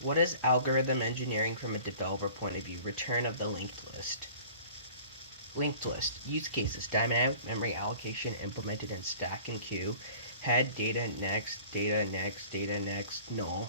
What is algorithm engineering from a developer point of view? Return of the linked list. Linked list. Use cases. Dynamic memory allocation implemented in stack and queue. Head, data next, data next, data next, null.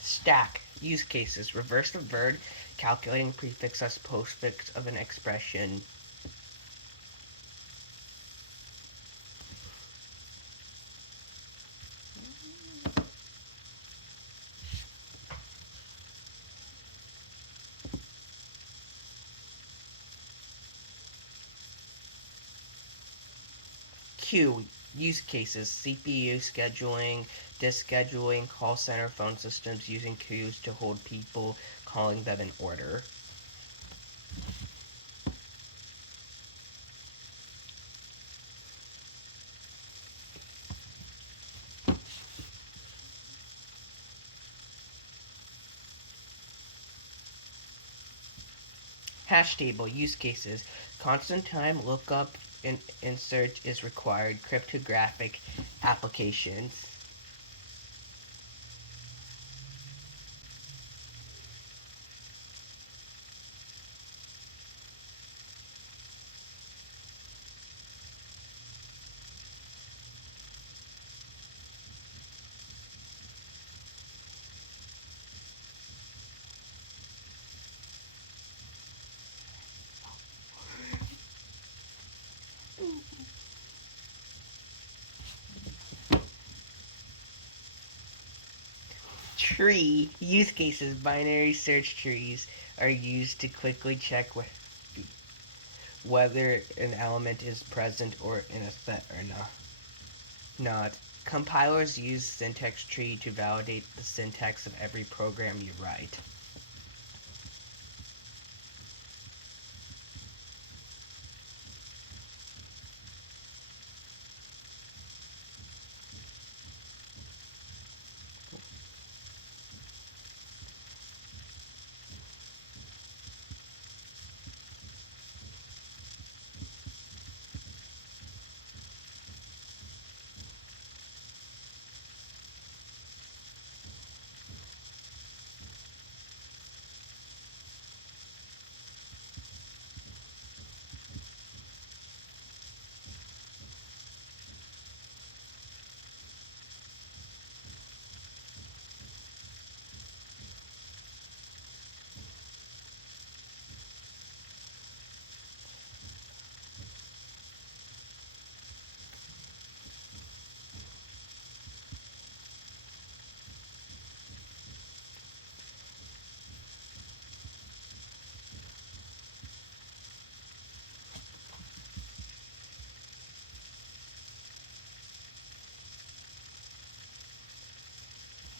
Stack. Use cases. Reverse the word, calculating prefix as postfix of an expression. Queue. Use cases. CPU scheduling, disk scheduling, call center phone systems using queues to hold people, calling them in order. Hash table. Use cases. Constant time lookup in search is required. Cryptographic applications. Tree. Use cases. Binary search trees are used to quickly check whether an element is present or in a set or not. Compilers use syntax tree to validate the syntax of every program you write.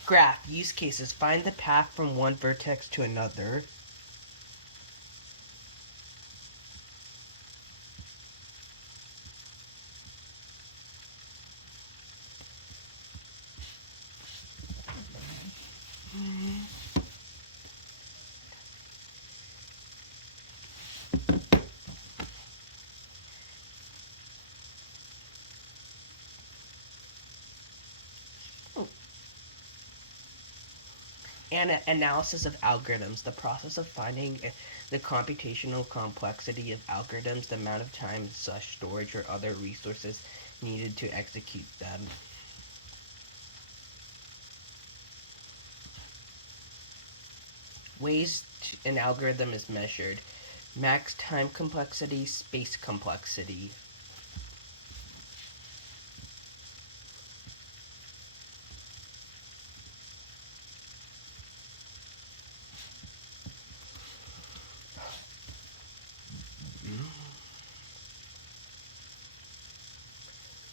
Graph. Use cases. Find the path from one vertex to another. And analysis of algorithms. The process of finding the computational complexity of algorithms, the amount of time, storage, or other resources needed to execute them. Ways an algorithm is measured. Max time complexity, space complexity.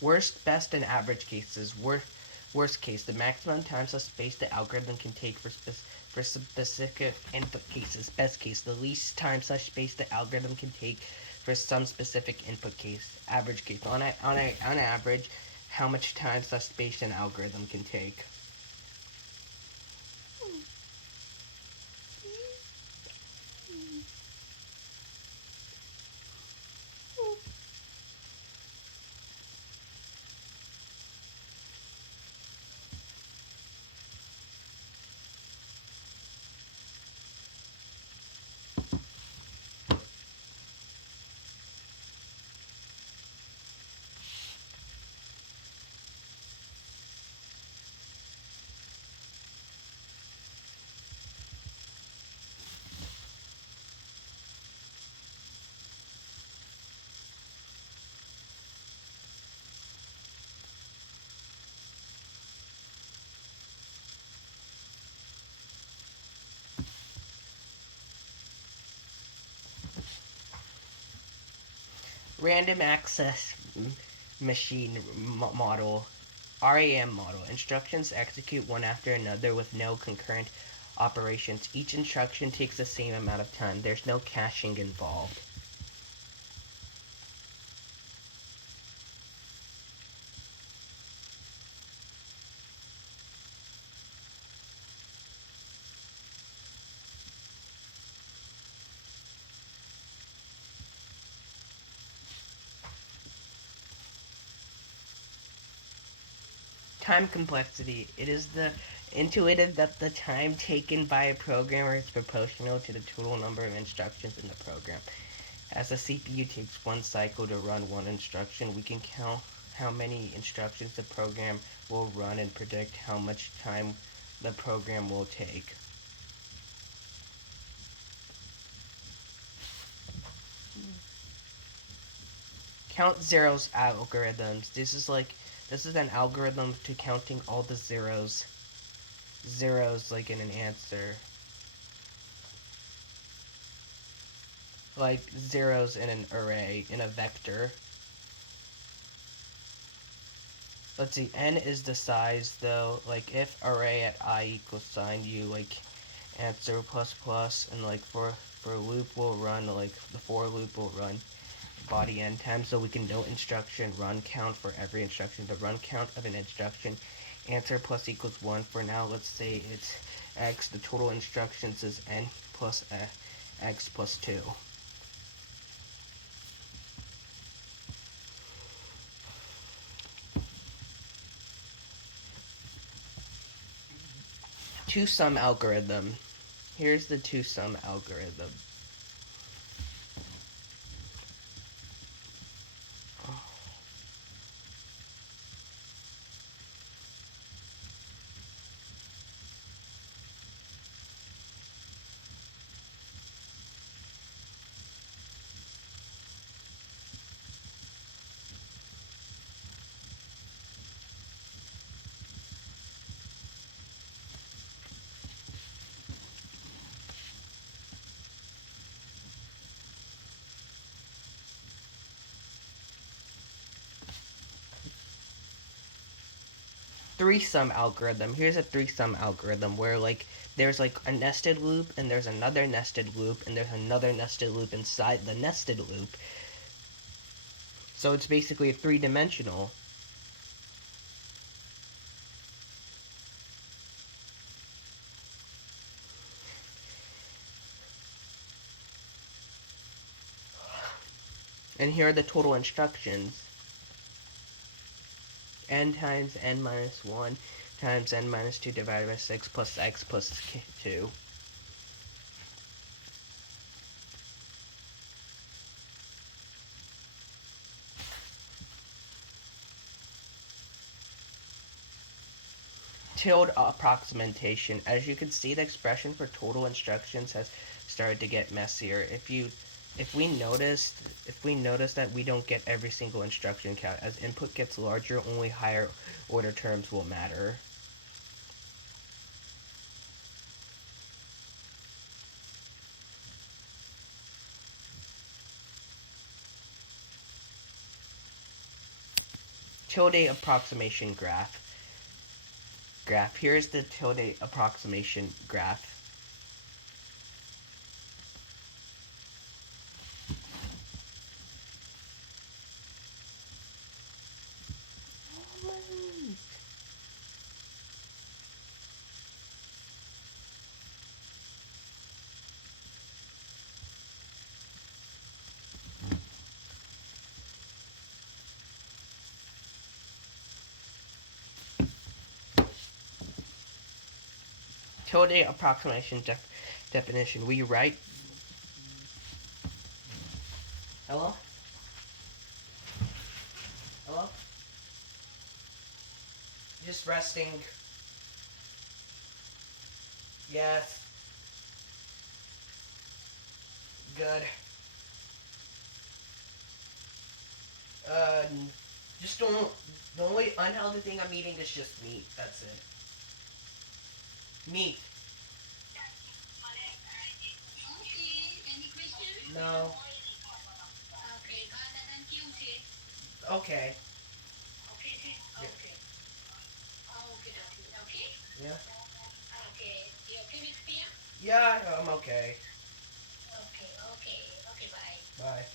Worst, best, and average cases. Worst case, the maximum time slash space the algorithm can take for specific input cases. Best case, the least time slash space the algorithm can take for some specific input case. Average case, on average, how much time slash space an algorithm can take. Random access machine model, RAM model. Instructions execute one after another with no concurrent operations. Each instruction takes the same amount of time. There's no caching involved. Time complexity. It is the intuitive that the time taken by a programmer is proportional to the total number of instructions in the program. As the CPU takes one cycle to run one instruction, we can count how many instructions the program will run and predict how much time the program will take. Count zeros algorithms. This is an algorithm to counting all the zeros like in an answer, like zeros in an array in a vector. Let's see, n is the size though, like if array at I equals sign you like answer plus plus, and like for loop will run, like the for loop will run body n times, so we can note instruction run count for every instruction. The run count of an instruction answer plus equals 1. For now, let's say it's x. The total instructions is n plus x plus 2. Two-sum algorithm. Here's the two-sum algorithm. Three-sum algorithm. Here's a three-sum algorithm where like there's like a nested loop, and there's another nested loop, and there's another nested loop inside the nested loop. So it's basically a three-dimensional. And here are the total instructions. N times n minus 1 times n minus 2 divided by 6 plus x plus 2. Tilde approximation. As you can see, the expression for total instructions has started to get messier. If we notice that we don't get every single instruction count, as input gets larger, only higher order terms will matter. tilde approximation graph. Here's the tilde approximation graph. Tilde approximation definition. We write. Hello? Hello? Just resting. Yes. Good. Uh, just don't. The only unhealthy thing I'm eating is just meat. That's it. Meat. No. Okay. Yeah. Yeah, I'm okay. Bye.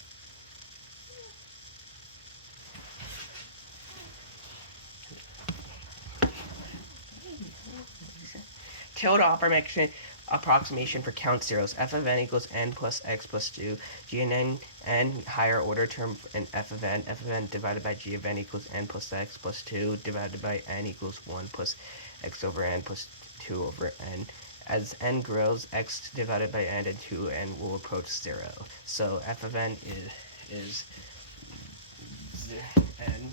Tilde approximation for count zeros. F of n equals n plus x plus 2. G and n higher order term in f of n. F of n divided by g of n equals n plus x plus 2 divided by n equals 1 plus x over n plus 2 over n. As n grows, x divided by n and 2n will approach 0. So f of n is n.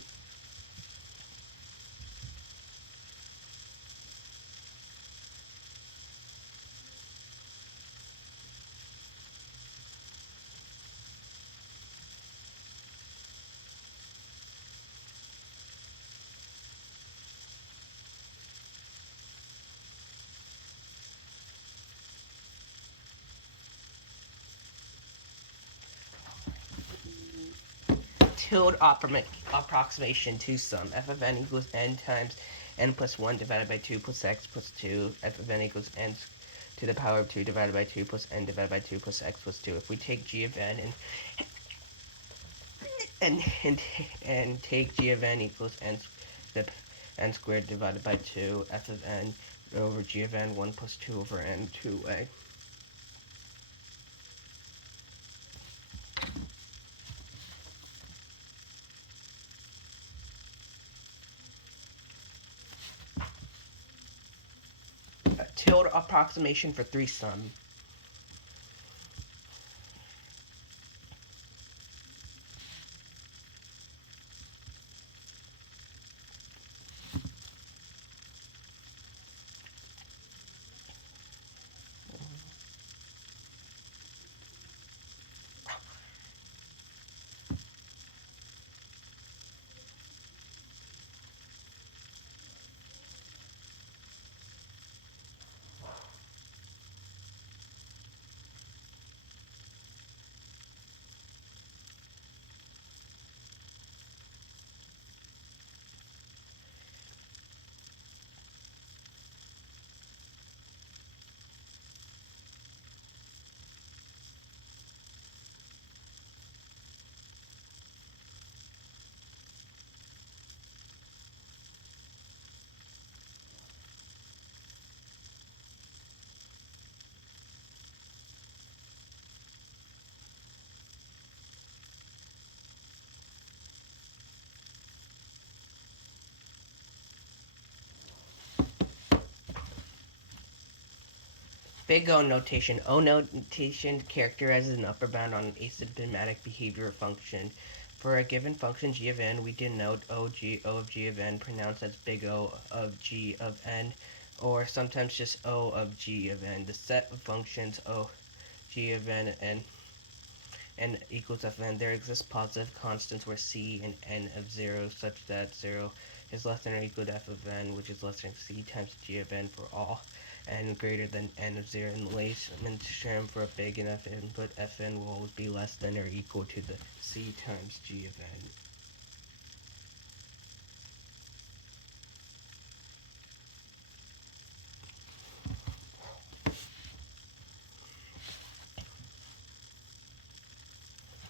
Tilde approximation to sum. F of n equals n times n plus 1 divided by 2 plus x plus 2. F of n equals n to the power of 2 divided by 2 plus n divided by 2 plus x plus 2. If we take g of n and take g of n equals n squared divided by 2, f of n over g of n, 1 plus 2 over n 2a. Tilde approximation for 3 sum. Big O notation. O notation characterizes an upper bound on an asymptotic behavior function. For a given function g of n, we denote O of g of n, pronounced as big O of g of n, or sometimes just O of g of n. The set of functions O g of n and n equals f of n. There exist positive constants where c and n of 0 such that 0 is less than or equal to f of n, which is less than c times g of n for all n greater than n of 0. In the latest term for a big enough input, fn will always be less than or equal to the c times g of n.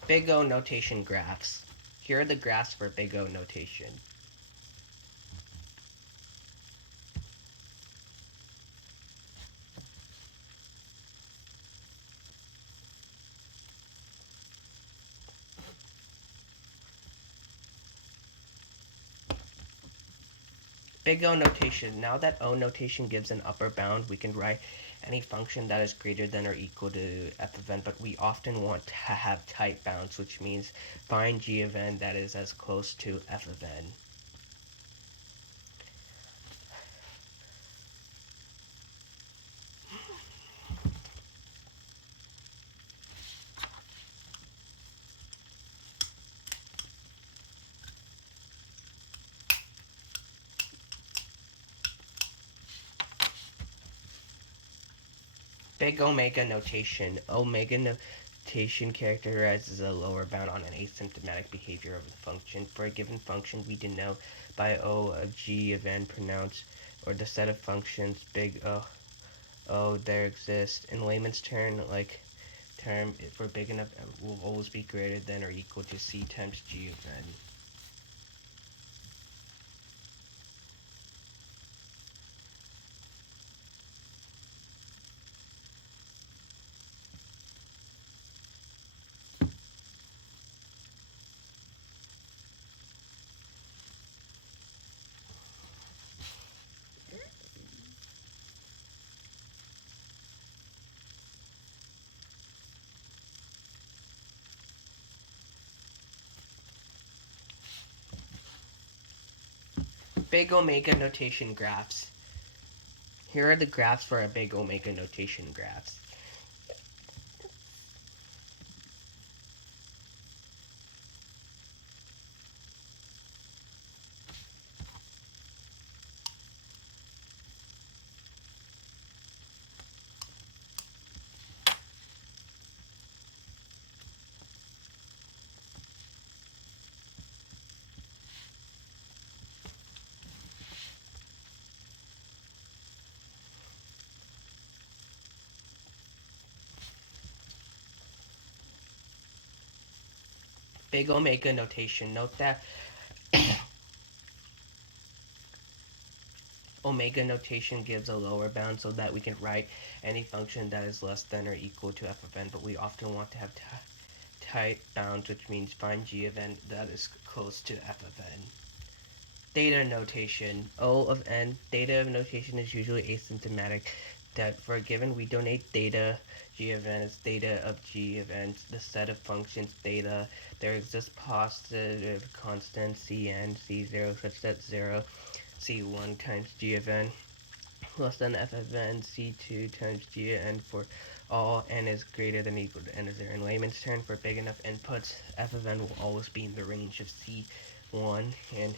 Big O notation graphs. Here are the graphs for Big O notation. Big O notation. Now that O notation gives an upper bound, we can write any function that is greater than or equal to f of n, but we often want to have tight bounds, which means find g of n that is as close to f of n. Big omega notation. Omega notation characterizes a lower bound on an asymptotic behavior of the function. For a given function, we denote by O of g of n pronounced, or the set of functions big O there exist. In layman's term, for big enough, will always be greater than or equal to c times g of n. Big omega notation graphs. Here are the graphs for a big omega notation graphs. Big omega notation. Note that omega notation gives a lower bound so that we can write any function that is less than or equal to f of n, but we often want to have tight bounds, which means find g of n that is close to f of n. Data notation. O of n. Data notation is usually asymptotic. That for a given, we donate data g of n is data of g of n, the set of functions data. There exists positive constant cn, c0 such that 0, c1 times g of n less than f of n, c2 times g of n for all n is greater than or equal to n of 0. In layman's term, for big enough inputs, f of n will always be in the range of c1 and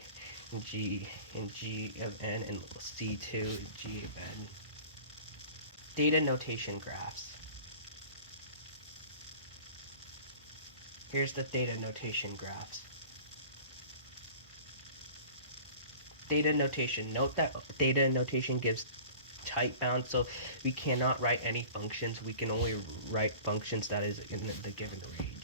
g of n and c2 g of n. Data notation graphs. Here's the data notation graphs. Data notation. Note that data notation gives tight bounds, so we cannot write any functions. We can only write functions that is in the given range.